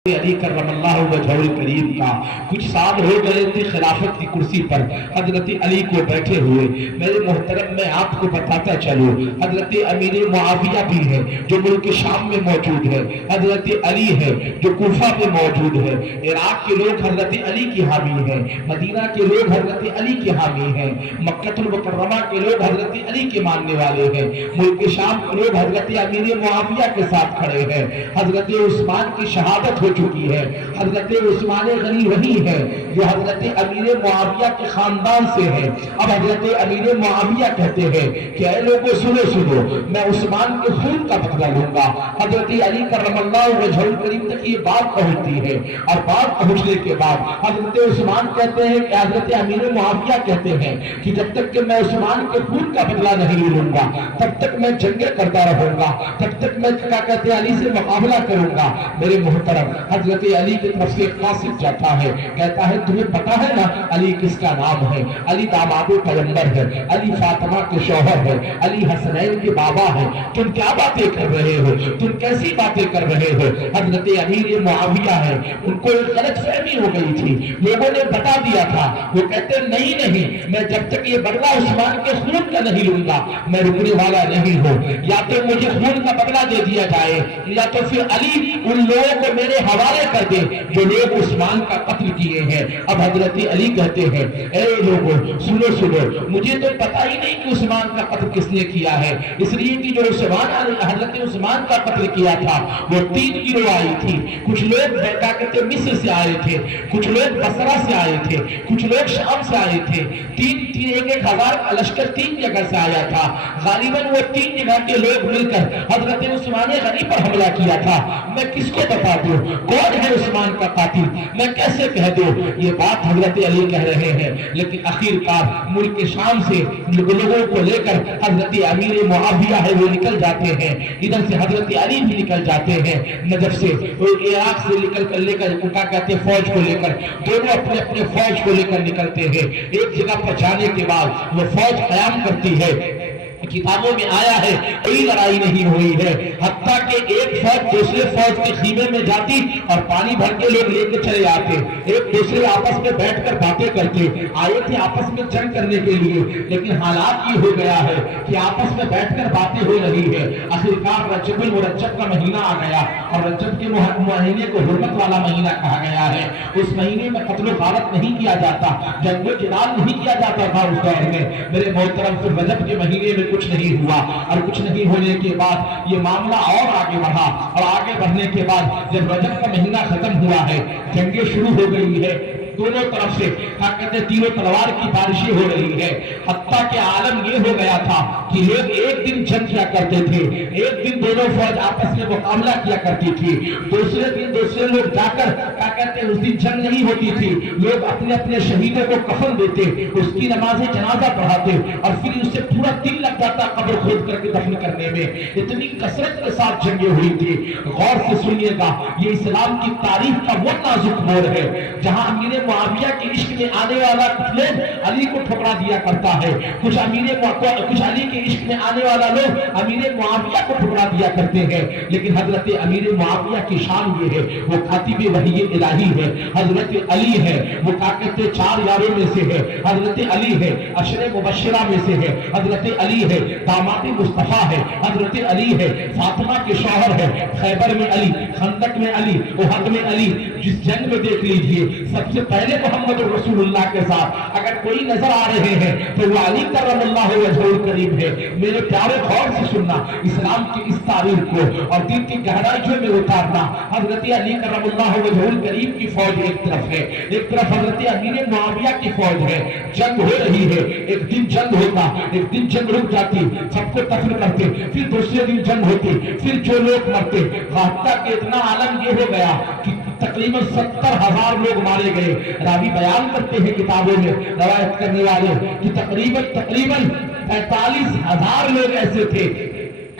अली करमल्लाहु वजहुल करीम का कुछ साल हो गए थे खिलाफत की कुर्सी पर हजरत अली को बैठे हुए। मेरे मोहतरम मैं आपको बताता चलूं, हजरत अमीर मुआविया भी है जो मुल्क शाम में मौजूद है, हजरत अली है जो कूफा में मौजूद है, इराक के लोग हजरत अली की हामी हैं, मदीना के लोग हजरत अली की हामी हैं, मक्कतुल मुकर्रमा के लोग हजरत अली के मानने वाले हैं, मुल्क शाम के लोग हजरत अमीर मुआविया के साथ खड़े हैं। हजरत उस्मान की शहादत हो चुकी है। हजरत उस्मान गनी वही है जो हजरत अमीर मुआविया के खानदान से है। अब हजरत अमीर मुआविया कहते हैं कि ऐ लोगों सुनो सुनो, मैं उस्मान के खून का बदला लूंगा। हजरत अली करमल्लाहु वजहुल करीम तक ये बात पहुंचती है और बात पहुंचने के बाद हजरत उस्मान कहते हैं कि हजरत अमीर मुआविया कहते हैं कि जब तक कि मैं उस्मान के खून का बदला नहीं लूंगा तब तक मैं जंगे करता रहूंगा, तब तक मैं क्या कहते हैं अली से मुकाबला करूंगा। मेरे मोहतरम हजरत अली की तरफ से कासिद जाता है, कहता है तुम्हें पता है ना अली किसका नाम है? अली दामादे पैगंबर है, अली फातिमा के शौहर है, अली हसनैन के बाबा है। तुम क्या बातें कर रहे हो? तुम कैसी बातें कर रहे हो? हजरत अमीर मुआविया है, उनको एक गलत फहमी हो गई थी, लोगों ने बता दिया था। वो कहते नहीं नहीं, मैं जब तक ये बदला उस्मान के खून का नहीं लूंगा मैं रुकने वाला नहीं हूँ। या तो मुझे खून का बदला दे दिया जाए या तो फिर अली उन लोगों को मेरे हवाले कर दे जो लोग उस्मान का कत्ल किए हैं। अब हजरत अली कहते हैं ऐ लोगों सुनो सुनो, मुझे तो पता ही नहीं कि उस्मान का कत्ल किसने किया है, इसलिए कि जो हजरत उस्मान का कत्ल किया था वो 3 गिरोह आई थी। कुछ लोग क्या कहते मिस्र से आए थे, कुछ लोग बसरा से आए थे, कुछ लोग शाम से आए थे। 1 हजार का लश्कर 3 जगह से आया था। गालिबन वो 3 जगह के लोग मिलकर हजरत उस्मान गनी पर हमला किया था। मैं किसको बता दूं कौन है उस्मान का कातिल, मैं कैसे कह दूं? ये बात हजरत अली कह रहे हैं। लेकिन आखिरकार मुल्क शाम से लोगों को लेकर हजरत अमीर मुआविया है वो निकल जाते हैं, इधर से हजरत अली भी निकल जाते हैं नजफ से, इराक से निकल कर लेकर उनका कहते हैं फौज को लेकर, दोनों अपने अपने फौज को लेकर निकलते हैं। एक जगह पर जाने के बाद वो फौज कयाम करती है। किताबों में आया है कोई लड़ाई नहीं हुई है, हत्ता के एक फौज दूसरे फौज के खीमे में जाती और पानी भर के लोग लेके चले आते, एक दूसरे आपस में बैठकर बातें करते। आए थे आपस में जंग करने के लिए, लेकिन हालात ये हो गया है कि आपस में बैठकर बातें हो रही है। आखिरकार रजबुल मुरज्जब का महीना आ गया और रजब के महीने को हुर्मत वाला महीना कहा गया है। उस महीने में कत्ल गारत नहीं किया जाता, जंग जिहाद नहीं किया जाता था उस दौर में। मेरे मोहतरम फिर रजब के महीने में कुछ नहीं हुआ और कुछ नहीं होने के बाद ये मामला और आगे बढ़ा और आगे बढ़ने के बाद जब रजब का महीना खत्म हुआ है, जंगें शुरू हो गई है, दोनों तरफ से क्या कहते तीरों तलवार की बारिशें हो रही है। हत्ता के आलम ये हो गया था कि लोग एक दिन जंग किया करते थे, एक दिन दोनों फौज आपस में मुकाबला किया करती थी, दूसरे दिन दूसरे लोग जाकर क्या कहते उस दिन जंग नहीं होती थी, लोग अपने अपने शहीदों को कफन देते, उसकी नमाज जनाजा पढ़ाते और फिर उससे पूरा दिन लग जाता कब्र खोद करके दफन करने में। इतनी कसरत के साथ जंगें हुई थी। गौर से सुनिएगा, ये इस्लाम की तारीख का वो नाजुक मोड़ है जहां अमीर मुआविया के इश्क में आने वाला कुछ लोग अली को ठुकरा दिया करता है, कुछ अली के इश्क में आने वाला लोग अमीर मुआविया को ठुकरा दिया करते हैं। लेकिन हजरत अमीर मुआविया की शान ये है वो खातिबे वही इलाही है, हजरत अली है, वो क्या कहते 4 यारों में से है, हजरत अली है, अशरे मुबश्शिरा में से है, हजरत अली है, दामाद मुस्तफा है, हजरत अली है, फातिमा के शौहर है, खैबर में अली, खंदक में अली, उहद में अली। जिस जंग में देख लीजिए सबसे पहले मोहम्मद रसूलुल्लाह के साथ अगर कोई नजर आ रहे हैं तो वो अली करमल्लाहु वजहुल करीम है। मेरे प्यारे गौर से सुनना, इस्लाम की इस तारीख को और दिन की गहराइयों में उतारना। हजरत अली करमल्लाहु वजहुल करीम की फौज एक तरफ है, एक तरफ हजरत अमीर मुआविया की फौज है, जंग हो रही है। एक दिन जंग होता, एक दिन जंग रुक जाती, सबको दफन करते, फिर दूसरे दिन जंग होती, फिर जो लोग मरते। हत्ता के इतना आलम ये हो गया कि तकरीबन 70,000 लोग मारे गए। रावी बयान करते हैं किताबों में रवायत करने वाले कि तकरीबन 45,000 लोग ऐसे थे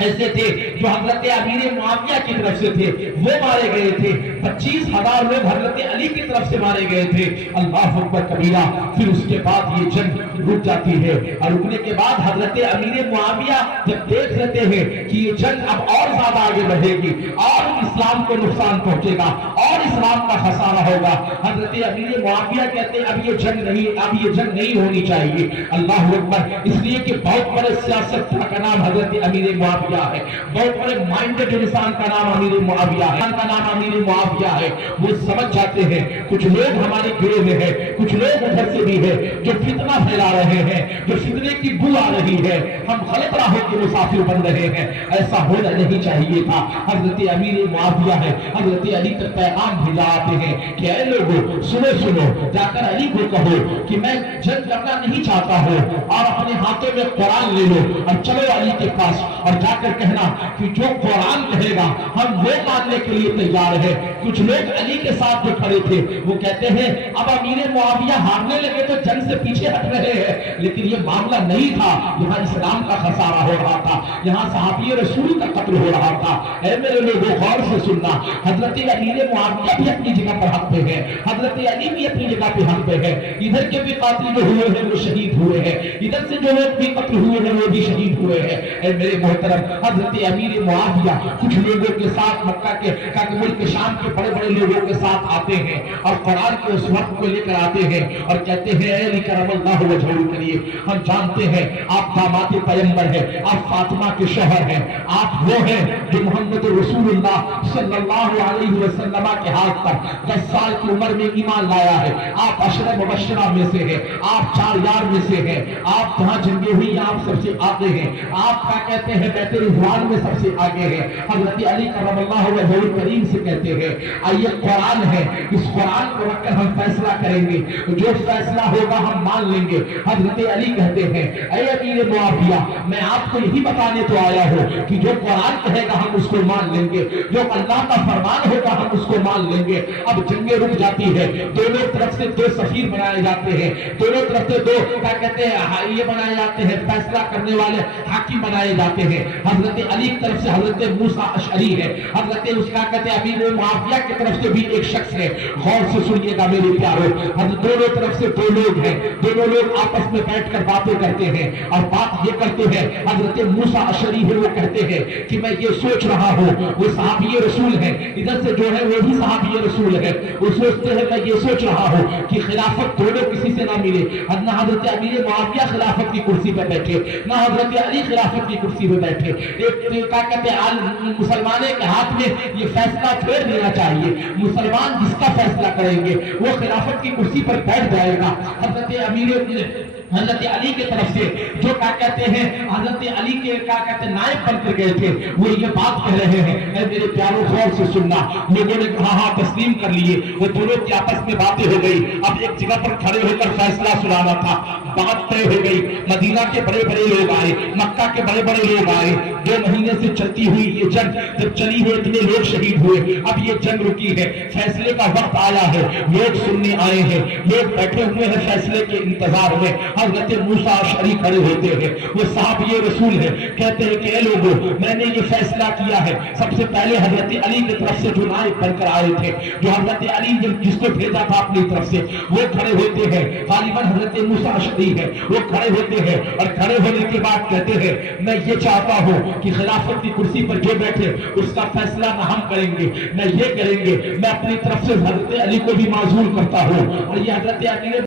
जो हजरत अमीर मुआविया की तरफ से थे, वो मारे गए थे। 25,000 लोग हजरत अली की तरफ से मारे गए थे। अल्लाह अकबर कबीरा। फिर उसके बाद ये जंग रुक जाती है और रुकने के बाद हजरत अमीर मुआविया जब देख लेते हैं कि ये जंग अब और ज्यादा आगे बढ़ेगी और इस्लाम को नुकसान पहुंचेगा और इस्लाम का खसारा होगा, हजरत अमीर मुआविया कहते हैं अब ये जंग नहीं होनी चाहिए। अल्लाह अकबर। इसलिए कि बहुत बड़े सियासतदान का नाम हजरत अमीर मुआविया है, बहुत बड़े माइंडेड इंसान का नाम अमीर मुआविया है। वो समझ जाते हैं कुछ लोग हमारे गिरोह में है, कुछ लोग उधर से भी है जो फितना फैला रहे हैं, जो फितने की बू आ रही है, हम गलत राहों के मुसाफिर बन रहे हैं, ऐसा होना नहीं चाहिए था। हजरत अमीर मुआविया है, हजरत अली तक पैगाम भिजवाते हैं कि ऐ लोगों सुनो, जाकर अली को कहो कि मैं जंग करना नहीं चाहता हूँ और अपने हाथों में कुरान ले लो और चलो अली के पास और जाकर कहना कि जो कुरान कहेगा हम वो मानने के लिए तैयार है। कुछ लोग अली के साथ जो खड़े थे वो कहते हैं अब अमीर मुआविया हारने लगे तो जंग से पीछे हट रहे हैं, लेकिन ये मामला नहीं था। यहाँ इस्लाम का खसारा हो रहा था, यहाँ सहाबी रसूल का कत्ल हो रहा था। ऐ मेरे लोगों गौर से सुनना, हजरत अमीर मुआविया भी अपनी जगह पर हक पे है, हजरत अली भी अपनी जगह पे हक पे है। इधर के भी कातिल जो हुए हैं वो शहीद हुए हैं, इधर से जो लोग भी कत्ल हुए हैं वो भी शहीद हुए हैं। ऐ मेरे मोहतरम, हजरत अमीर मुआविया कुछ लोगों के साथ मक्का के मुल्क के शाम के बड़े बड़े लोगों के साथ आते हैं और कुरान के उस वक्त को लेकर आते हैं और कहते हैं ऐ अली करमल्लाहु वजहहु करिए, हम जानते हैं आप दामाद पैगंबर हैं, आप फातिमा के शौहर हैं, आप वो हैं जो मोहम्मद रसूलुल्लाह सल्लल्लाहु अलैहि वसल्लम के हाथ पर 10 साल की उम्र में ईमान लाया है। आप अशरा मुबश्शरा में से हैं, आप 4 यार में से हैं, आप जहां जंगे हुई आप सबसे आगे हैं, आप क्या कहते हैं बैत रिजवान में सबसे आगे हैं। हजरत अली करमल्लाहु वजहहु करीम से कहते हैं आइए कुरान है, इस कुरान को रखकर हम फैसला करेंगे, जो फैसला होगा हम मान लेंगे। हजरत अली कहते हैं ऐ अमीर मुआविया, मैं आपको यही बताने तो आया हूँ कि जो कुरान कहेगा हम उसको मान लेंगे, जो अल्लाह का फरमान होगा हम उसको मान लेंगे। अब जंगे रुक जाती है, दोनों तरफ से 2 सफीर बनाए जाते हैं, दोनों तरफ से 2 क्या कहते हैं ये बनाए जाते हैं, फैसला करने वाले हाकिम बनाए जाते हैं। हजरत अली की तरफ से हजरत मूसा अशअरी है, हजरत उसका कहते हैं अमीर मुआविया की तरफ से भी एक शख्स है। गौर से सुनिएगा मेरे प्यारो, दोनों तरफ से 2 लोग हैं, दोनों लोग आपस में बैठकर बातें करते हैं और बात ये करते हैं। हजरत मूसा अशअरी है, वो कहते हैं कि मैं ये सोच रहा हूँ, वो सहाबी रसूल है, इधर से जो है वो भी सहाबी रसूल है, वो सोचते हैं मैं ये सोच रहा हूँ कि खिलाफत दोनों किसी से ना मिले, ना हजरत अमीर मुआविया खिलाफत की कुर्सी पर बैठे, ना हजरत अली खिलाफत की कुर्सी पर बैठे। एक क्या कहते हैं मुसलमान के हाथ में ये फैसला फेर देना चाहिए, मुसलमान जिसका फैसला करेंगे वो खिलाफत की कुर्सी पर बैठ जाएगा। हजरत अली की तरफ से जो क्या कहते हैं हजरत अली के क्या कहते हैं नायब बनकर गए थे वो ये बात कह रहे हैं। मेरे प्यारों गौर से सुनना, लोगों ने कहा हाँ तस्लीम कर लिए, वो दोनों की आपस में बातें हो गई। अब एक जगह पर खड़े होकर फैसला सुनाना था, बात तय हो गई। मदीना के बड़े बड़े लोग आए, मक्का के बड़े बड़े लोग आए। 2 महीने से चलती हुई ये जंग जब चली है इतने लोग शहीद हुए, अब ये जंग रुकी है, फैसले का वक्त आया है, लोग सुनने आए हैं, लोग बैठे हुए हैं फैसले के इंतजार में। हजरत मूसा अशअरी खड़े होते हैं, वो साहब ये रसूल है, कहते हैं कि लोगों मैंने ये फैसला किया है। सबसे पहले हजरत अली की तरफ से जो नायब बनकर आए थे, जो हजरत अली जिसको भेजा था अपनी तरफ से, वो खड़े होते हैं। गालिबन हजरत मूसा अशअरी है, वो खड़े होते हैं और खड़े होने के बाद कहते हैं मैं ये चाहता हूँ कि खिलाफत की कुर्सी पर जो बैठे उसका फैसला ना हम करेंगे, मैं ये करेंगे, मैं अपनी तरफ से हजरत अली को भी माजूल करता हूँ। और ये हजरत अली